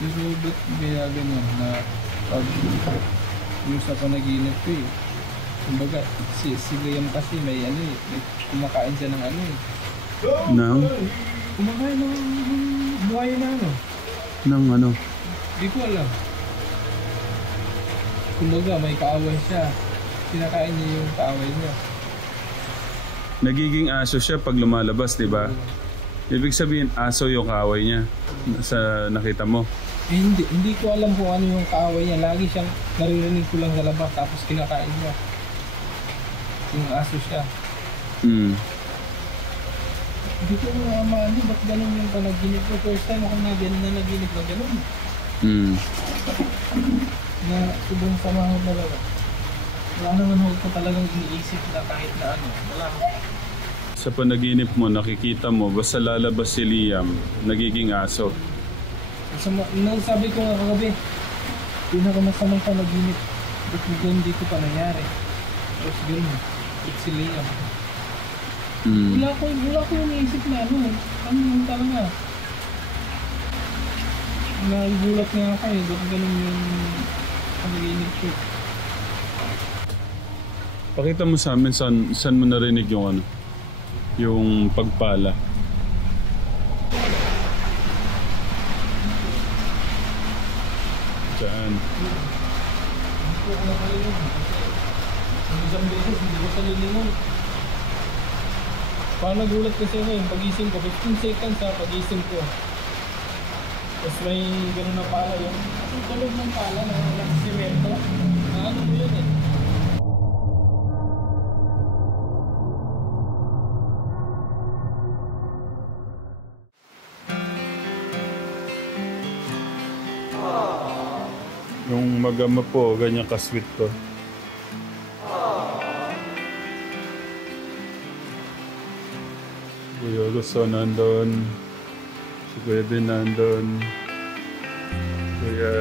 Pero ba't kaya ganyan na pag yung sa panaginip ko eh. Kumbaga, si Liam kasi may ano eh, may kumakain siya ng ano eh. Nang? Kumakain ng buhay na ano. Nang ano? Di ko alam. Kumbaga, may kaaway siya. Kinakain niya yung kaaway niya. Nagiging aso siya pag lumalabas, di ba? Ibig sabihin, aso yung kaaway niya sa nakita mo. Eh, hindi ko alam kung ano yung kaaway niya. Lagi siyang naririnig ko lang sa labas tapos kinakain niya. Yung aso siya. Hmm. Hindi ko nga maano, ba't ganun yung panaginip ko? First time ako na ganun na naginip na ganun. Hmm. Na ibang samahan talaga. Wala naman ako talagang iniisip na kahit na ano. Wala. Sa panaginip mo, nakikita mo, basta lalabas si Liam, nagiging aso. Nung sabi ko nga kagabi, pinakamasamang panaginip. Ba't hindi ko pa nangyari? Tapos ganun, it's si Liam. Hmm. Wala ko iniisip na ano yung talaga. Nagulat nga ako eh, ba't ganun yung panaginip ko. Pakita mo sa amin saan mo narinig yung ano, yung pagpala. Diyan. Hindi ko ako nakalimutan kasi isang beses hindi ko sa lilingon. Parang nagulat kasi ako yung pagising ko, 15 seconds sa pagising ko. Tapos may gano'n na pala yung tulog ng pala na nakasimento. Na ano mo yun eh. Yung magama po, ganyan ka-sweet to. Kuya Gusto nandun. Si Kuya Ben nandun. Kuya...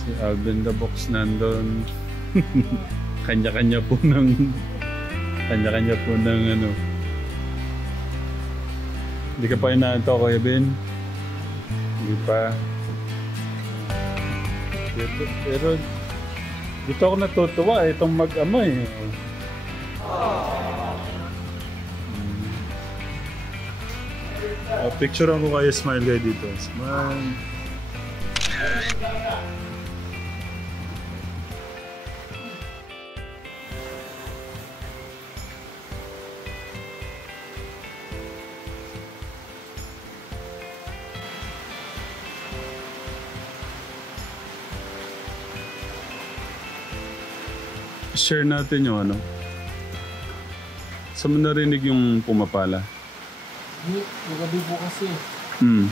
Si Alvin the Box nandun. Kanya-kanya po ng... Kanya-kanya po ng ano. Hindi ka pa inaanto, Kuya Ben? Hindi pa. Pero dito ako natutuwa itong mag-ama eh. Picture ko kayo, smile kayo dito. Smile. Share natin yung ano. Saan mo narinig yung pumapala? Yung gabi po kasi, Hmm.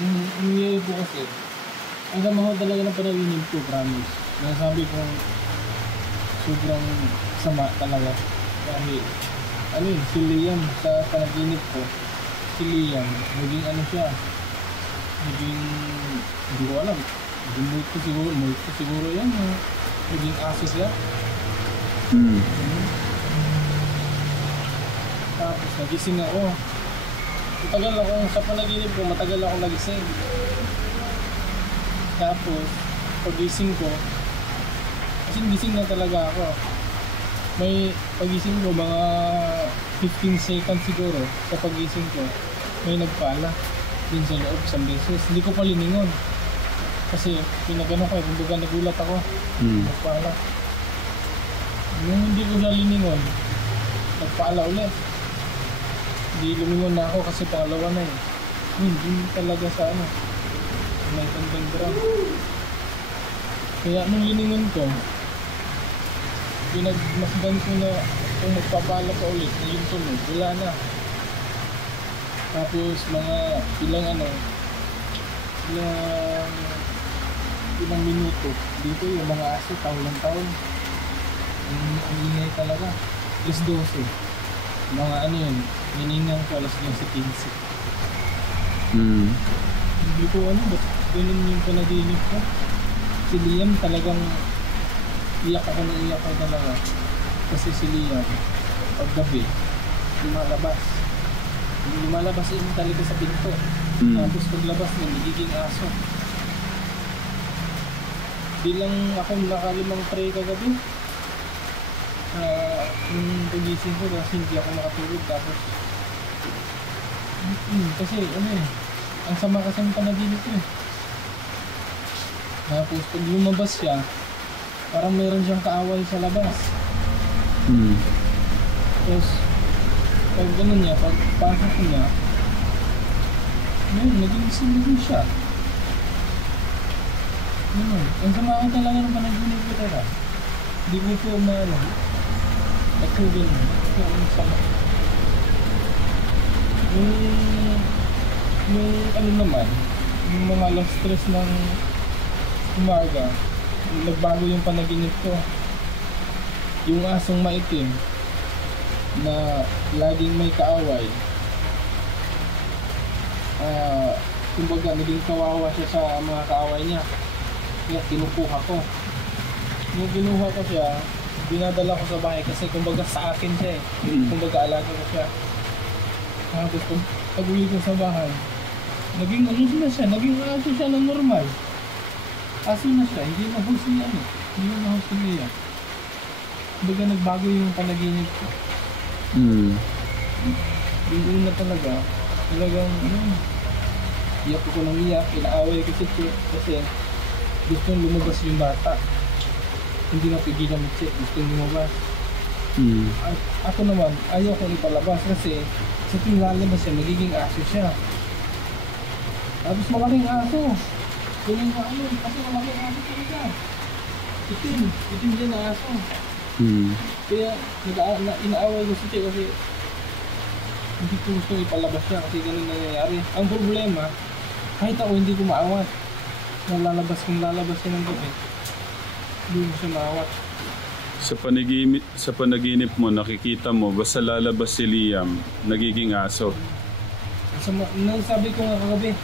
yung nangyayari po kasi, ang sama ko talaga ng panaginip ko, promise. Nasabi ko, sobrang sama talaga. Dahil, ano eh, si Liam sa panaginip ko, si Liam, naging ano siya, naging, hindi ko alam, naging moit ko siguro yan, naging aso siya. Hmm. Tapos nagising ako. Matagal ako sa panaginip ko, matagal ako nagising. Tapos, pagising ko, kasi gising na talaga ako. May pagising ko, mga 15 seconds siguro sa pagising ko, may nagpala din sa loob isang beses. Hindi ko pa liningon. Kasi pinagano ko, kumbaga nagulat ako. Hmm. Nagpala. Nung hindi ko naliningon, nagpala ulit. Hindi lumingon na ako kasi pangalawa na eh. Hindi talaga sa ano, may tandang drum. Kaya nung liningon ko, pinagmasdan ko na kung magpapala pa ulit na yung tunog, wala na. Tapos mga ilang minuto, dito yung mga aso, taon. Ang ingay talaga. Alas 12. Mga ano yun, hiningang ko alas 12:15. Hmm. Hindi ko ano, ba't ganun yung panaginip ko? Si Liam talagang iyak ako talaga. Kasi si Liam, pag gabi, lumalabas. Lumalabas yun talaga sa pinto. Tapos paglabas niya, nagiging aso. Bilang ako nakalimang tray kagabi. Yung pagising ko kasi hindi ako makatulog. Tapos kasi ano eh, ang sama kasi ng panaginip ko eh. Tapos pag lumabas siya, parang meron siyang kaaway sa labas. Tapos pag gano'n niya, pag pasok niya, yun, naging sinigin siya. Yun, ang sama ko talaga ng panaginip ko talaga. Hindi ko po maano, nagtugal mo. Ito ang sama. Yung ano naman, yung mga last stress ng umaga, nagbago yung panaginip ko. Yung asong maitim na laging may kaaway, kumbaga naging kawawa siya sa mga kaaway niya. Kaya kinukuha ko. Nung kinuha ko siya, dinadala ko sa bahay kasi kumbaga sa akin siya eh. Kumbaga alaga ko siya. Tapos pag uwi ko sa bahay, naging ano na siya, naging aso siya ng normal. Aso na siya, hindi na ho siya ano. Hindi na ho siya. Kumbaga nagbago yung panaginip ko. Yung una talaga, talagang iyak ko ng iyak, inaaway kasi gustong lumabas yung bata. Hindi na pigilan mag-check, gustong lumabas. At ako naman, ayaw kong ipalabas kasi sa tuwing lalabas siya, magiging aso siya. Tapos malaking aso. Kunin nga ano, kasi malaking aso talaga. Itim din na aso. Kaya inaaway ko siya kasi hindi ko gusto ipalabas siya kasi ganun nangyayari. Ang problema, kahit ako hindi ko maawat. Kung lalabas siya ng gabi, hindi ko siya maawat. Sa panaginip mo, nakikita mo, basta lalabas si Liam, nagiging aso. Nang sabi ko nga kagabi,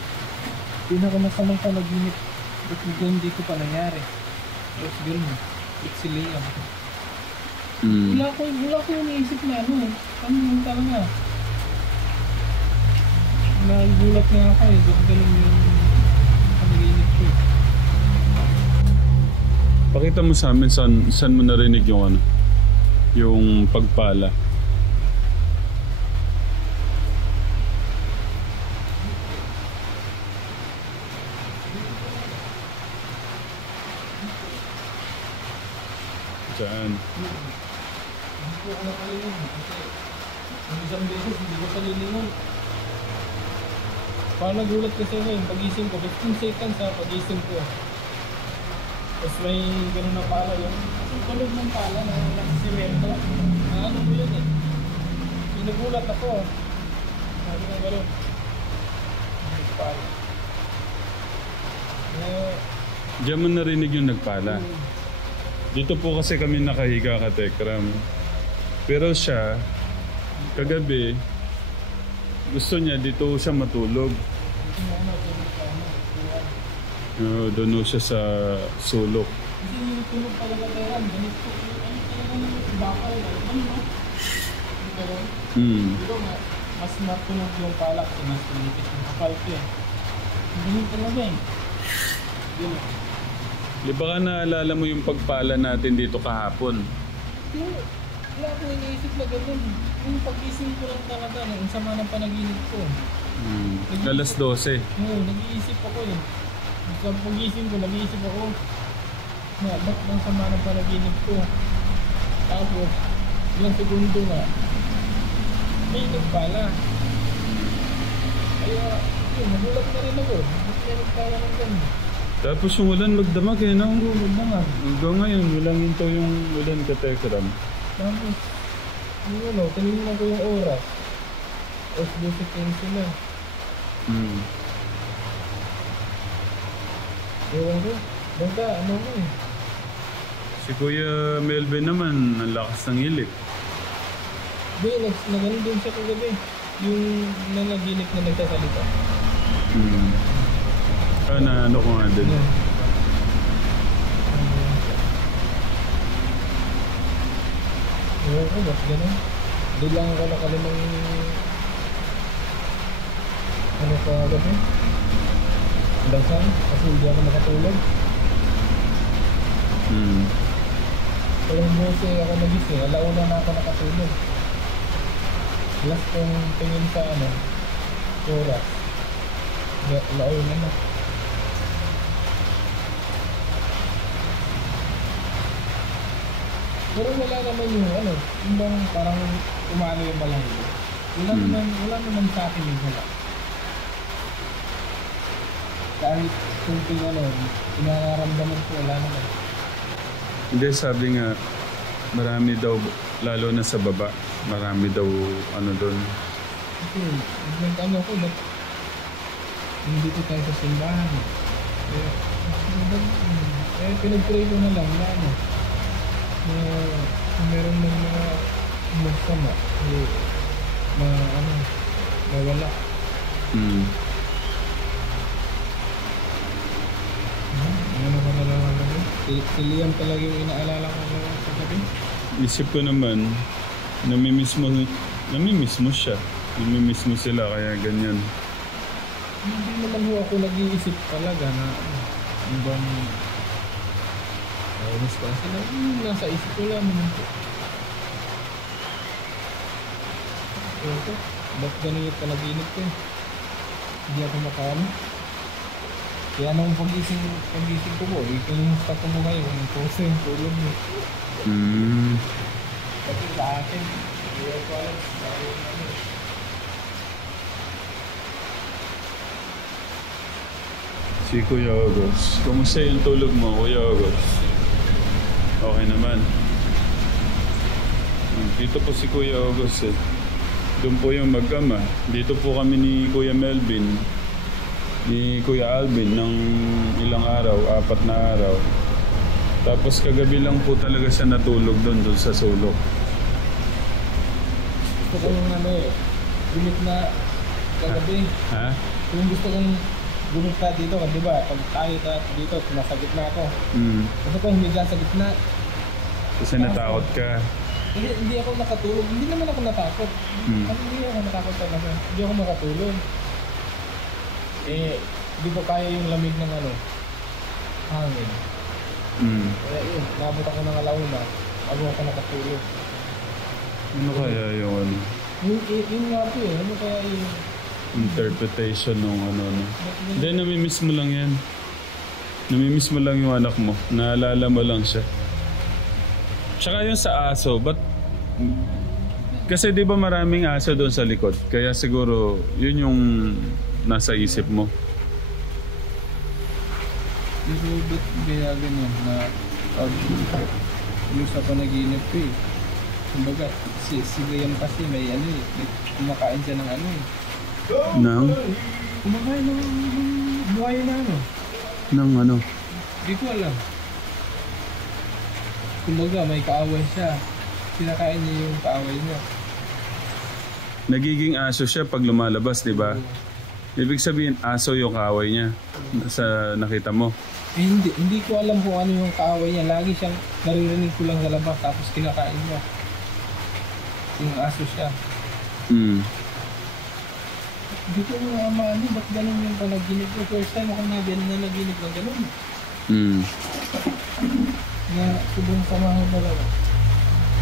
pinakamasamang panaginip, ba't hindi ko pa nangyari? Tapos gano'n, it's si Liam. Wala ko yung naisip na ano yung talaga. Nagulat nga ako eh, ba't ganun yung panaginip ko. Pakita mo sa amin saan mo narinig yung ano, yung pagpala. Diyan. Hindi ko nakalimutan kasi yung isang beses hindi ko sa lilingon. Parang nagulat kasi ako yung pagising ko, 15 seconds sa pagising ko. Tapos may gano'n na pala yung tulog ng pala na nakasimento. Ano mo yun eh. Pinagulat ako. Sabi ko gano'n. Pala. Diyan mo narinig yung nagpala. Dito po kasi kami nakahiga ka, Tekram. Pero siya, kagabi, gusto niya dito siya matulog. Doon siya sa sulok. Kasi yung tulog talaga tayo, ganito. Ano talaga ng bakal na, ano no? Pero mas natunog yung palak, mas pinipit yung kapal ko eh. Ganun talaga eh. Ganun. Di ba ka naalala mo yung pagpala natin dito kahapon? Wala akong iniisip na gano'n. Yung pag-isip ko lang talaga, ang sama ng panaginip ko. Alas 12. Nag-iisip ako eh. Sa pag-isip ko, nag-iisip ako na ba't ang sama ng panaginip ko. Tapos, ilang segundo nga, may nagpala. Kaya, yun, nagulat na rin ako. Ba't may nagpala ng gano'n? Tapos yung ulan magdamag eh, no? Magdamag. Hanggang ngayon, walang hinto yung ulan ka, Tekram. Tapos, yung tinignan ko yung oras. Oras 12:15 na. Ewan ko. Basta, ano ko eh. Si Kuya Melvin naman, ang lakas ng hilip. Hindi, nagano din siya kagabi. Yung nanaginip na nagsasalita. Ano ko nga din. Ewan ko, ba't gano'n? Hindi lang ako nakalimang Ano ko gabi? Dasal kasi hindi ako makatulog. Walang busi ako nagising. Alauna na ako nakatulog. Last kong tingin sa oras. Alauna na. Pero wala naman yung yung bang parang umano yung balahibo. Wala naman sa akin yung wala. Kahit kung inaramdaman ko, wala naman. Hindi, sabi nga, marami daw, lalo na sa baba, marami daw doon. Kasi, ko, nandito tayo sa simbahan. Pinag-pray ko na lang na kung meron ng mga masama, mawala. Ano ka na lang si Liam talaga yung inaalala ko sa gabi. Isip ko naman, namimiss mo siya. Namimiss mo sila, kaya ganyan. Hindi naman ho ako nag-iisip talaga na bang miss ko na sila. Nasa isip ko lang naman po. Ba't ganun yung panaginip ko? Hindi ako makano. Kaya nung pag-ising ko po, ikalimusta ko mo ngayon kung puso yung tulog mo. Kasi sa akin, hindi ako alam. Si Kuya August. Kumusta yung tulog mo, Kuya August? Okay naman. Dito po si Kuya August eh. Doon po yung mag-ama. Dito po kami ni Kuya Melvin, ni Kuya Alvin ng ilang araw, 4 na araw. Tapos kagabi lang po talaga siya natulog doon sa sulok. Gusto kong gumit na kagabi. Ha? Kung gusto kong gumit na dito, di ba? Pag tayo dito, nasa gitna ako. Gusto ko humiga sa gitna. Kasi natakot ka. Hindi ako nakatulog. Hindi naman ako natakot. Hindi ako natakot talaga. Hindi ako makatulog. Hindi ko kaya yung lamig ng hangin. Kaya nabot ako ng alauna. Bago ako nakatulog. Ano kaya yung Yun nga po eh. Ano kaya yung interpretation ng Hindi, namimiss mo lang yan. Namimiss mo lang yung anak mo. Naalala mo lang siya. Tsaka yung sa aso, kasi di ba maraming aso doon sa likod? Kaya siguro, yun yung nasa isip mo. Pero ba't kaya ganyan na yung sa panaginip ko eh. Kumbaga, si Liam kasi may may kumakain siya ng Nang? Kumakain ng buhay na Nang Hindi ko alam. Kumbaga, may kaaway siya. Sinakain niya yung kaaway niya. Nagiging aso siya pag lumalabas, di ba? Ibig sabihin, aso yung kaaway niya sa nakita mo. Hindi ko alam kung ano yung kaaway niya. Lagi siyang naririnig ko lang sa labas tapos kinakain niya. Yung aso siya. Hindi ko maano, ba't ganun yung panaginip ko? First time ako na naginip ng ganun. Na sobrang samahan talaga.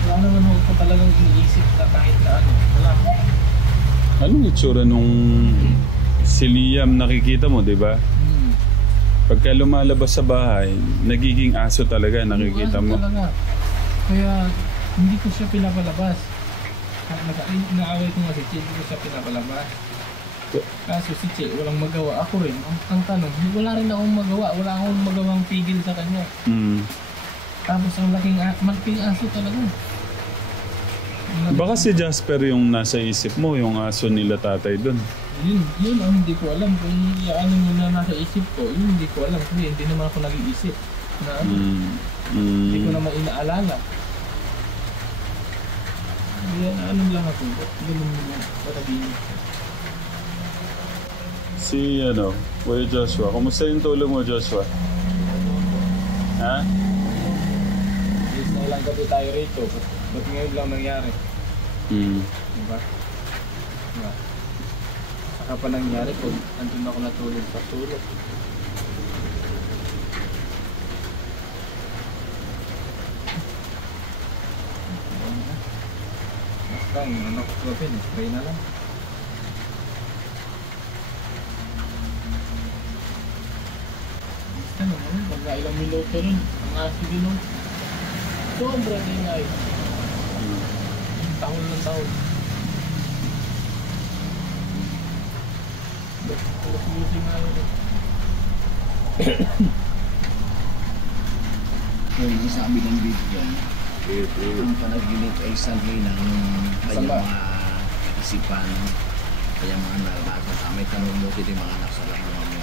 Wala naman ako talagang iniisip na kahit na wala ko. Anong itsura nung si Liam nakikita mo, di ba? Pagka lumalabas sa bahay, nagiging aso talaga, nakikita mo. Talaga. Kaya hindi ko siya pinapalabas. Naaway ko nga si Che, hindi ko siya pinapalabas. Kaso si Che, walang magawa. Ako rin, ang tanong, wala rin akong magawa. Wala akong magawang pigil sa kanya. Tapos ang malaking aso talaga. Baka si Jasper yung nasa isip mo, yung aso nila tatay doon. Yun ang hindi ko alam. Kung ano yung nasa isip ko, yun hindi ko alam. Kasi hindi naman ako nag-iisip na hindi ko naman inaalala. Ano lang ako, ganun lang patabihin. Si Kuya Joshua, kumusta yung tulog mo, Joshua? Ha? Yes, na ilang gabi tayo rito. Ba't ngayon lang nangyari? Diba? Saka Saka pa nangyari pag andun ako natulog sa tulog. Basta yung anak ko gawin, spray na lang. Basta naman, pagka ilang minuto nun, ang asin din nun. Sobrang ingay. Tahol ng tahol. Music nga yun. Yung sabi ng video, ang panaginip ay sanhi ng kanyang mga isipan, kanyang mga naranasan. May kanumuti din mga anak sa lang mga mo.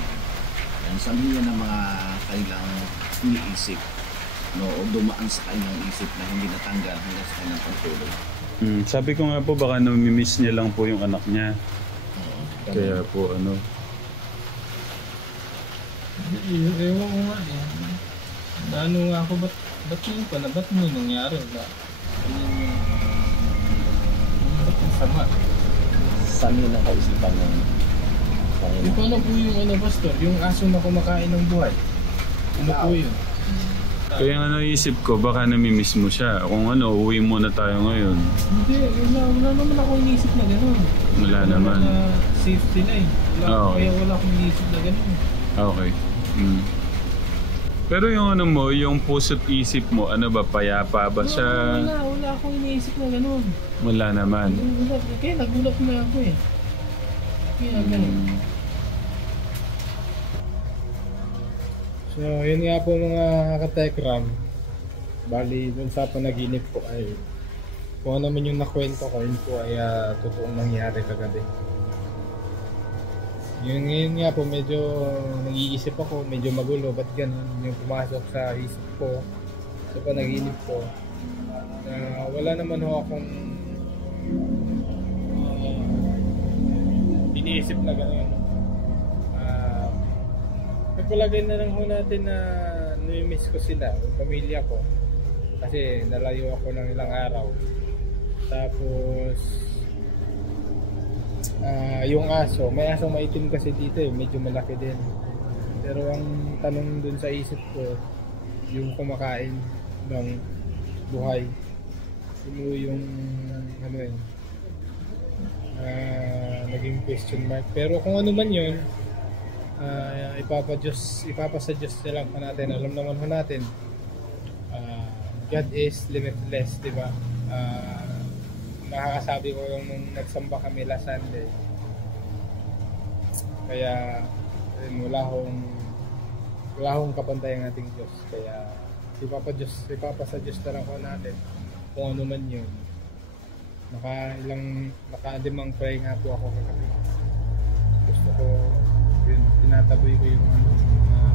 Yan, sanhi yan ng mga kanilang iniisip. No, o dumaan sa kanilang isip na hindi natanggal hanggang sa kanilang pagtulog. Sabi ko nga po baka namimiss niya lang po yung anak niya. Kaya po ano. Ewan ko nga eh. Ano nga ako, ba't yun pa na? Ba't mo yung nangyari? Ba't yung sama? Sanhi ng kaisipan ng Di pa po yung ano, Pastor? Yung aso na kumakain ng buhay. Ano po yun? Kaya nga naisip ko baka namimiss mo siya. Kung ano, uwi muna tayo ngayon. Hindi, wala naman ako iniisip na gano'n. Wala naman. Safe sila eh. Kaya wala akong iniisip na gano'n. Okay. Pero yung ano mo, yung puso't isip mo, ano ba, payapa ba siya? Wala akong iniisip na gano'n. Wala naman. Kaya nagulat na ako eh. Kaya gano'n. So, yun nga po mga ka-Tekram. Bali, dun sa panaginip ko ay kung ano man yung nakwento ko, yun po ay totoong nangyari kagabi. Yun nga po, medyo nag-iisip ako, medyo magulo, ba't ganun yung pumasok sa isip ko, sa panaginip ko. Wala naman ho akong iniisip na gano'n. Nagpalagay na lang ho natin na nami-miss ko sila, yung pamilya ko. Kasi nalayo ako ng ilang araw. Tapos yung aso, may aso maitim kasi dito eh, medyo malaki din. Pero ang tanong dun sa isip ko, yung kumakain ng buhay. Yung ano yun, naging question mark. Pero kung ano man yun, ipapasa Diyos na lang pa natin. Alam naman ho natin, God is limitless, di ba? Nakakasabi ko yung nung nagsamba kami last Sunday. Kaya wala hong kapantay ang ating Diyos. Kaya ipapasa Diyos na lang po natin kung ano man yun. Naka-demang pray nga po ako kagabi. Gusto ko yun, tinataboy ko yung mga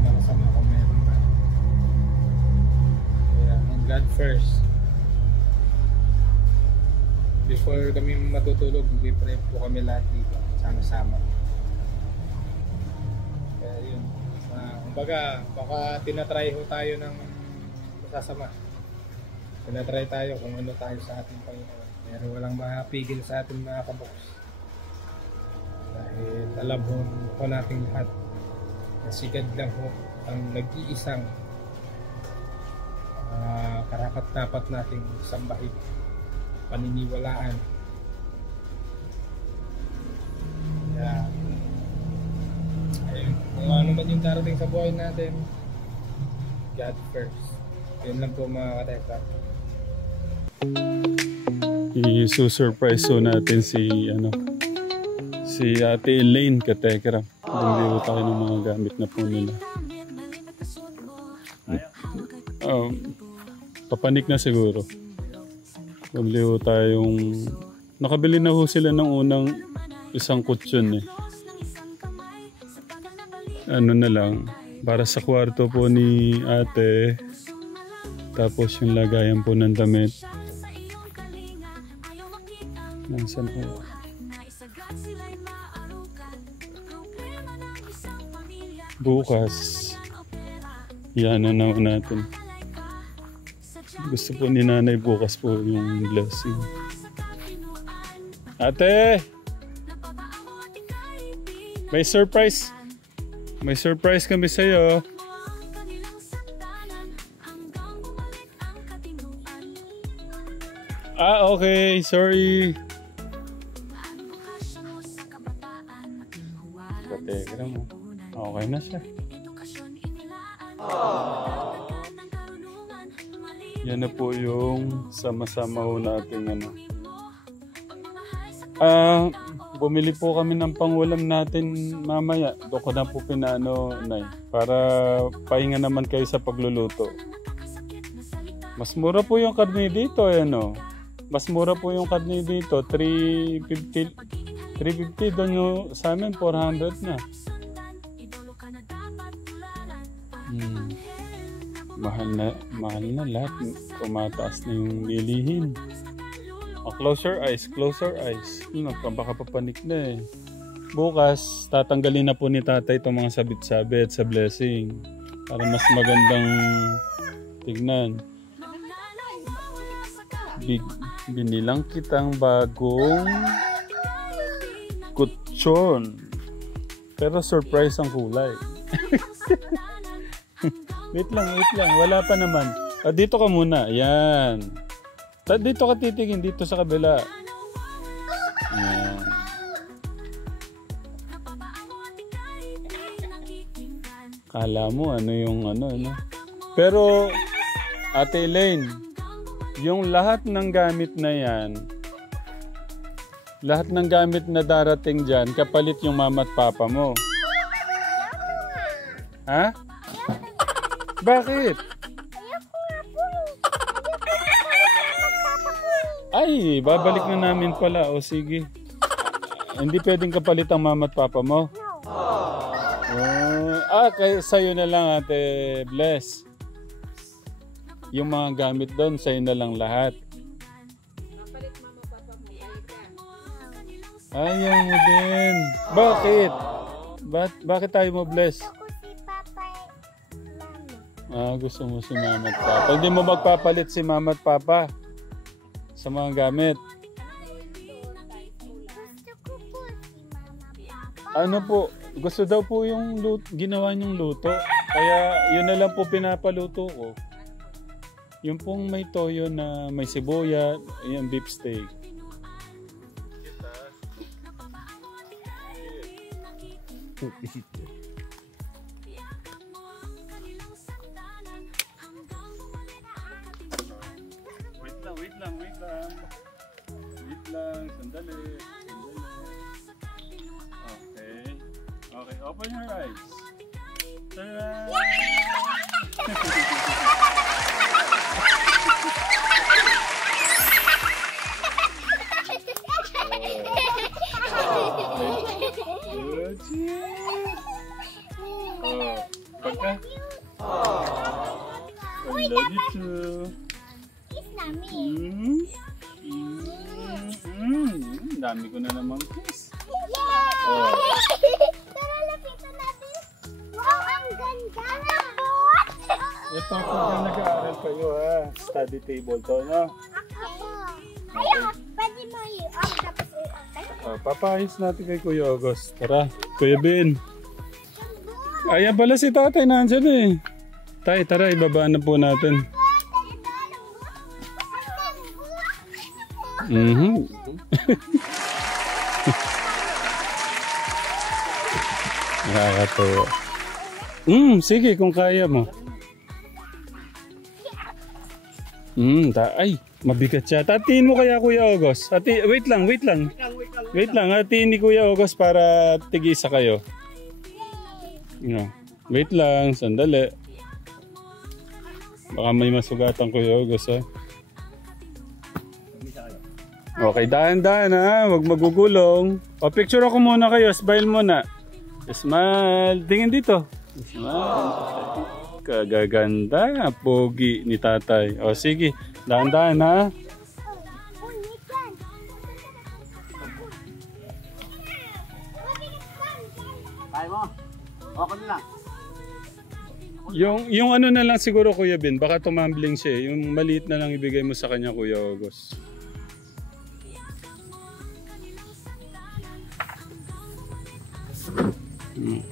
nakasama kung meron ba. Kaya God first. Before kami matutulog, mag-pray po kami lahat dito, sama-sama. Kaya yun. Kumbaga, baka tinatry ho tayo ng masasama. Tinatry tayo kung ano tayo sa ating Panginoon. Pero walang mapigil sa ating mga kaboks. Dahil alam ho natin lahat na si God lang ho ang nag-iisang karapat-dapat nating sambahin, paniniwalaan. Kaya ayun, kung ano man yung darating sa buhay natin, God first. Yun lang po mga ka-Tekram. I-surprise so natin si Ate Elaine ka-Tekram. Bumili tayo ng mga gamit na po nila. Papanik na siguro. Bumili tayong... Nakabili na ho sila ng unang isang kutsyon eh. Ano na lang, para sa kwarto po ni ate. Tapos yung lagayan po ng damit. Nasaan po? Bukas, yan na natin. Gusto po ni nanay bukas po yung blessing. Ate! May surprise. May surprise kami sa'yo. Ah, okay. Sorry. Telegram mo. Okay na siya. Yan na po yung sama-sama ho natin ano. Bumili po kami ng pangulam natin mamaya. Doon ko na po pinaano, Nay. Para pahinga naman kayo sa pagluluto. Mas mura po yung karne dito, ano. Mas mura po yung karne dito. 350 doon yung sa amin, 400 na. Mahal na lahat. Tumataas na yung bilihin. Oh, close your eyes. Baka papanik na eh. Bukas, tatanggalin na po ni tatay itong mga sabit-sabit sa blessing. Para mas magandang tignan. Binilang kitang bagong kutsyon. Pero surprise ang kulay. Wait lang. Wala pa naman. Dito ka muna. Yan. Dito ka titingin. Dito sa kabila. Yan. Kala mo ano yung ano. Pero, Ate Elaine, yung lahat ng gamit na yan, lahat ng gamit na darating dyan, kapalit yung mama at papa mo. Ha? Bakit? Ay, babalik na namin pala. O sige. Hindi pwedeng kapalit ang mama at papa mo? Kaya sa'yo na lang, Ate Bless. Yung mga gamit doon, sa'yo na lang lahat. Ayaw mo din. Bakit? Bakit tayo mo Bless? Gusto mo si mama at papa. Hindi mo magpapalit si mama at papa sa mga gamit. Ano po? Gusto daw po yung ginawa niyong luto. Kaya yun na lang po pinapaluto ko. Yung pong may toyo na may sibuya, yung beef steak. Wait lang, sandali. Okay, open your eyes. Ta-da! Pagka? I love you too. Kiss namin. Dami ko na naman kiss. Yay! Tara, lapitan natin. Wow, ang ganda na po. Ito pagka nag-aaral kayo ha. Study table to, no? Ako. Ayun, pwede mo i-off tapos i-off. Papayos natin kay Kuya August. Tara, Kuya Ben. Ayan pala si tatay nandyan eh. Tay, tara, ibabaan na po natin. Nakakatawa. Sige kung kaya mo. Ay, mabigat siya. Tatiin mo kaya Kuya August. Wait lang. Hatiin ni Kuya August para tigisa kayo. Wait lang, sandali. Baka may masugatan Kuya August ha. Okay, dahan-dahan ha. Huwag magugulong. Picture ako muna kayo. Smile muna. Smile. Tingin dito. Smile. Kagaganda. Pogi ni tatay. O sige. Dahan-dahan ha. Kaya mo? Okay na lang. Yung ano na lang siguro Kuya Ben. Baka tumambling siya. Yung maliit na lang ibigay mo sa kanya Kuya August.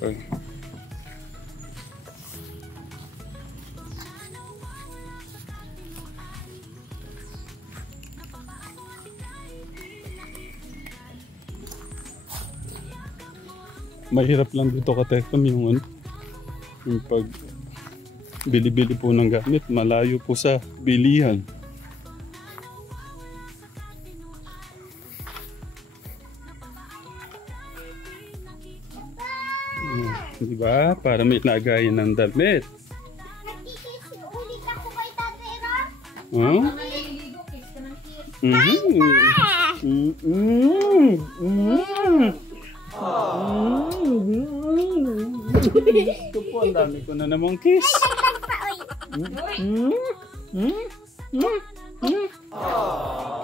Ay. Mahirap lang dito katekam yung pag bili-bili po ng gamit, malayo po sa bilihan. Di ba? Para may lagayan ng damit. Ulit ako kay Tatay Ram. Huh? Gusto po, ang dami ko na namang kiss.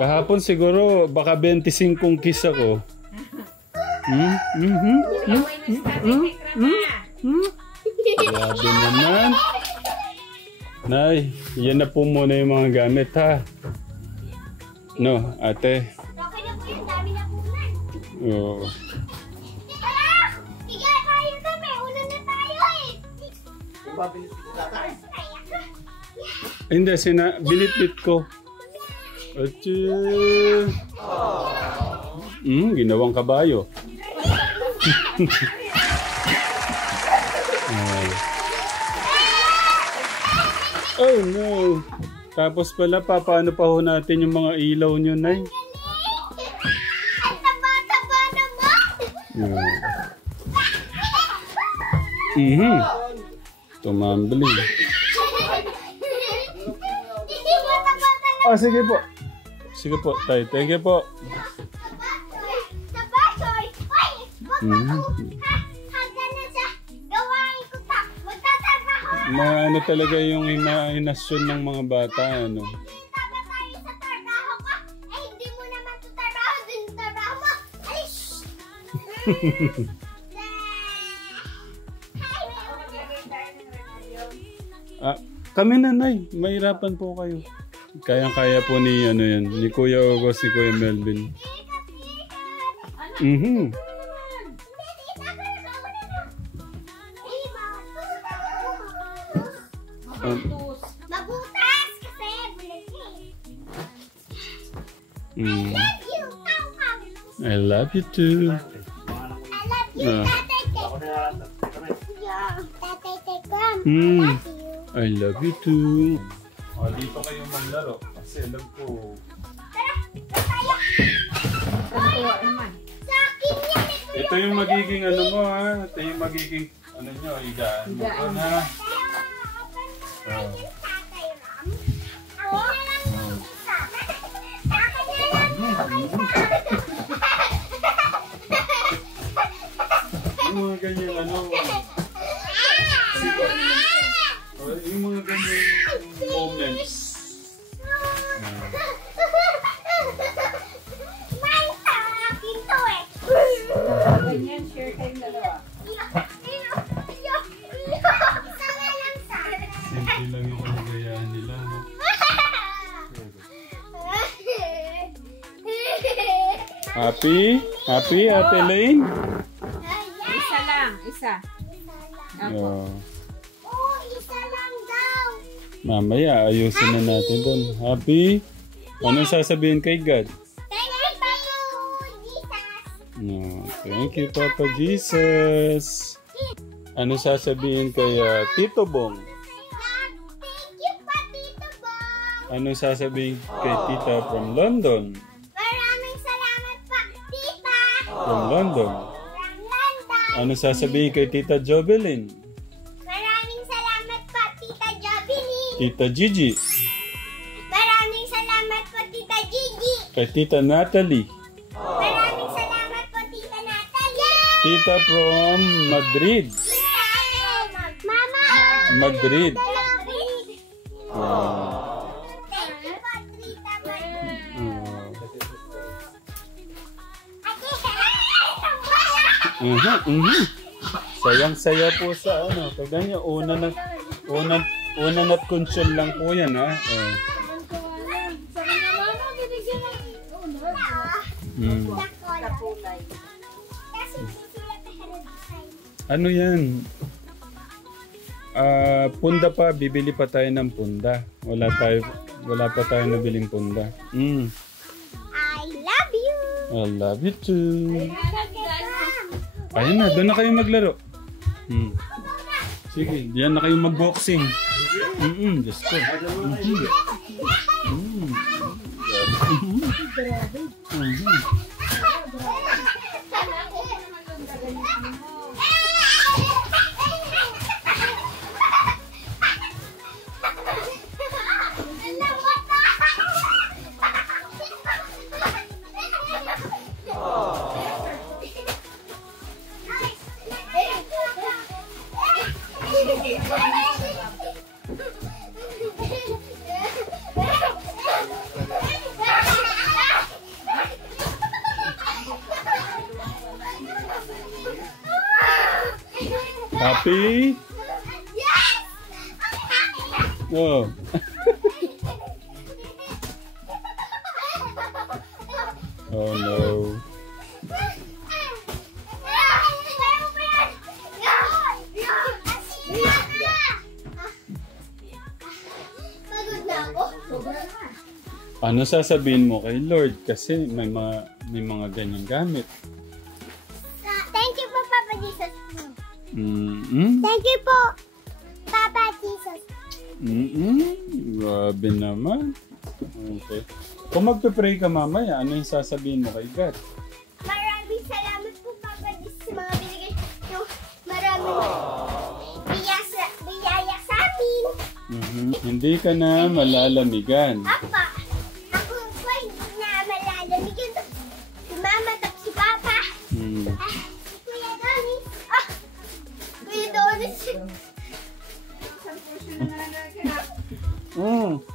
Kahapon siguro baka 25 kiss ako. Grabe naman. Nay, yan na po muna yung mga gamit ha. No, ate. Okay na po yun, dami na po yan. Oo. Tara! Sige, kain kami. Una na tayo eh. Hindi, binitbit ko. Achoo. Ginawang kabayo. Oh no. Tapos pala, paano pa ho natin yung mga ilaw nyo, Nay? Ang taba-taba naman. Tumambling. Hindi mo taba-taba. Sige po. Sige po, tay. Thank you po. Tabasoy. Uy! Hanggang na sa gawain ko ta. Magtatrabaho na. Maano talaga yung imahinasyon ng mga bata, ano? Tama tayo sa trabaho ko. Eh, hindi mo naman ito trabaho. Din trabaho mo. Alis! Kami na, Nay. Mahirapan po kayo. Kayang-kaya po ni, ni Kuya August, ni Kuya Melvin. Mabutas kasi bulag eh. I love you too. I love you, Tatay Tek. Yeah, Tatay Tekram. Mm. I love you too. Dito kayo maglaro kasi alam ko. Tayo. Sa akin yan eh. Ito yung magiging ano mo ha. Ito yung magiging ano nyo, higaan mo doon ha. Tatay Ram. Ako na lang yung isa. Sa akin na lang yung isa. Yung mga ganyan ano. Yung mga ganyan moments. May sa akin to eh. Ganyan, share kayong dalawa. Isa na lang sa akin. Simple lang yung kaligayahan nila. No? Happy? Happy, Ate Lane? Isa lang, isa. Oh. Oh, isa lang daw. Mamaya, ayusin na natin doon. Happy? Ano sasabihin kay God? Thank you, Papa Jesus. No, thank you, Papa Jesus. Ano sasabihin kay Tito Bong? Thank you, Patito Bong. Ano sasabihin kay Tita from London? Maraming salamat pa, Tita. From London. From London. Ano sasabihin kay Tita Jovelyn? Maraming salamat pa, Tita Jovelyn. Tita Gigi? Maraming salamat po, Tita Gigi. Kay Tita Natalie? Maraming salamat po, Tita Natalia. Tita from Madrid? Mama. Madrid. Madrid. Oh. Thank you po, Tita Madrid. Sayang-saya po sa ano. Tignan niyo, una na't console lang po yan, ha? Ano yan? Punda pa. Bibili pa tayo ng punda. Wala pa tayo nabiling punda. I love you. I love you too. Ayun na. Doon na kayo maglaro. Sige. Diyan na kayo mag-boxing. Diyos ko. Happy? Oh. Oh no. Ano sasabihin mo kay Lord kasi may mga ganyang gamit? Thank you po, Papa Jesus. Mm-hmm. Thank you po, Papa Jesus. Grabe naman. Okay. Kung magpe-pray ka mamaya, ano yung sasabihin mo kay God? Maraming salamat po, Papa Jesus, sa mga binigay yung maraming biyaya sa amin. Hindi ka na malalamigan. Apa, ako po hindi na malalamigan. Si Mama at si Papa. Kuya Donis. Kuya Donis.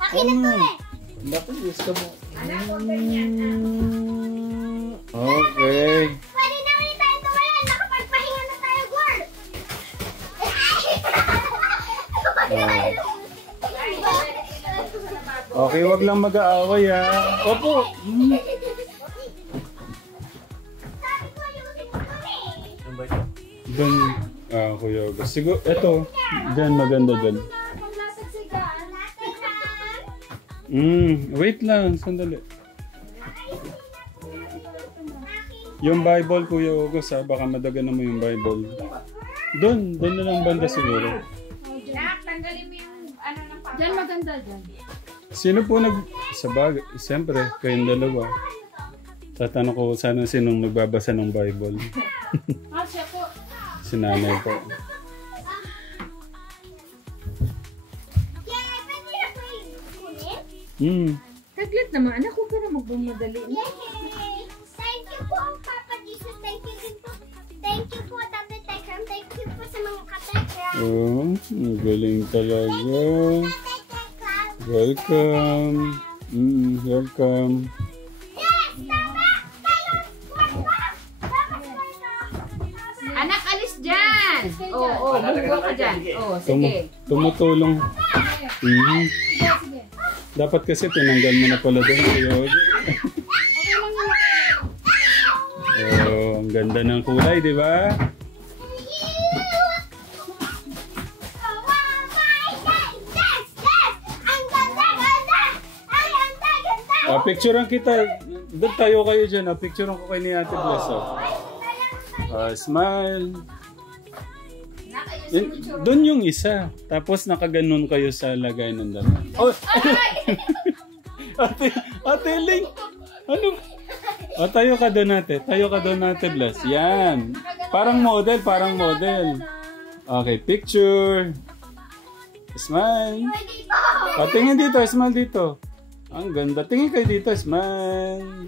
Akin na to eh. Bakit gusto mo? Anak ko ganyan. Okay. Pwede na ulit tayo tumalan. Nakapagpahinga na tayo, girl. Okay, wag lang mag-aaway ha. Opo. Sabi ko, ayusin mo kami. Doon, Kuya August. Siguro, eto. Diyan, maganda dyan. Wait lang, sandali. Yung Bible, Kuya August, baka madaganan mo yung Bible. Doon na lang banda siguro. Nak, tanggalin mo yung ano ng papa. Diyan maganda dyan. Sino po sabagay, siyempre, kayong dalawa. Tatanong ko sana sinong nagbabasa ng Bible. Siya po. Si nanay po. Kaya, pwede na po yung kunin? Taglit naman. Anak ko pero magbumadali. Yay! Thank you po, Papa Jesus. Thank you din po. Thank you po, Tate Tekram. Thank you po sa mga katekram. Oh, ang galing talaga. Tate Tekram. Welcome. Welcome. Yes! Tama! Tayo! Anak, alis dyan! Oo, bunggo ka dyan. Oo, sige. Tumutulong. Dapat kasi tinanggal mo na pala doon. Oh, ang ganda ng kulay, di ba? Picturean kita. Doon tayo kayo dyan. Picturean ko kayo ni Ate Bless. Smile. Doon yung isa. Tapos nakaganon kayo sa lagay ng dalawa. Oh! Ate Ling! Ano? Tayo ka doon natin. Tayo ka doon natin, Bless. Yan. Parang model, parang model. Okay, picture. Smile. Tingin dito, smile dito. Ang ganda. Tingin kayo dito, smile.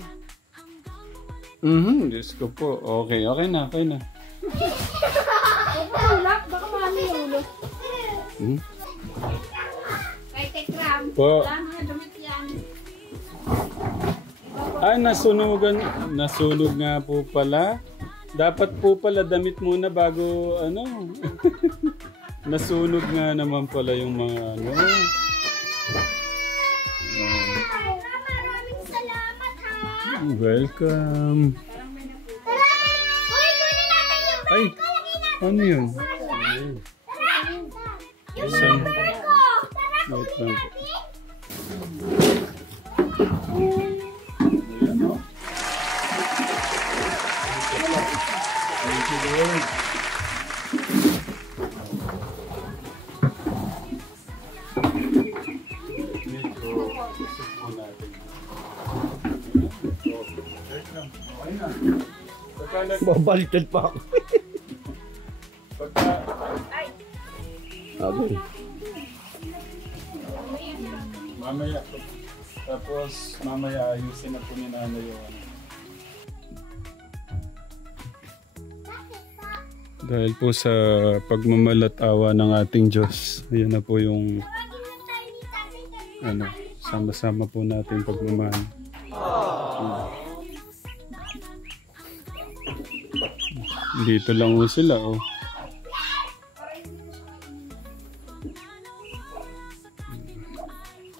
Diyos ko po. Okay, okay na, okay na. Ulap, baka mami yung ulo. Kay Tekram. Po. Wala mga damit yan. Ay, nasunog nga po pala. Dapat po pala damit muna bago ano. Nasunog nga naman pala yung mga ano. Maraming salamat, ha? Welcome. Uy, kunin natin yung Ay, Ano yun? Saan? Wait lang po. Ayan, no? Thank you, Lord. Medyo isip po natin. Okay na. Babaliktad pa ako. Pagka... Agad. Mamaya. Tapos mamaya ayusin na po ni Nanay yung ano. Dahil po sa pagmamalat-awa ng ating Diyos, ayan na po yung ano, sama-sama po natin pagmamahal. Dito lang po sila, oh.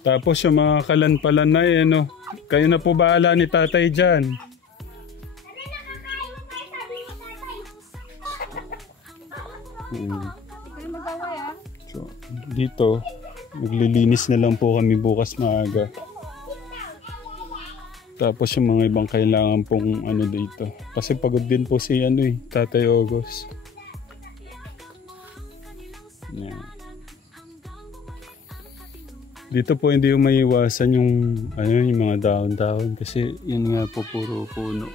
Tapos yung mga kalan-palanay, ano, kayo na po bahala ni tatay dyan. So, dito, maglilinis na lang po kami bukas maaga. Tapos yung mga ibang kailangan pong ano dito. Kasi pagod din po si ano Tatay August. Yeah. Dito po hindi yung maiwasan yung ano yung mga dahon-dahon kasi yun nga po puro puno.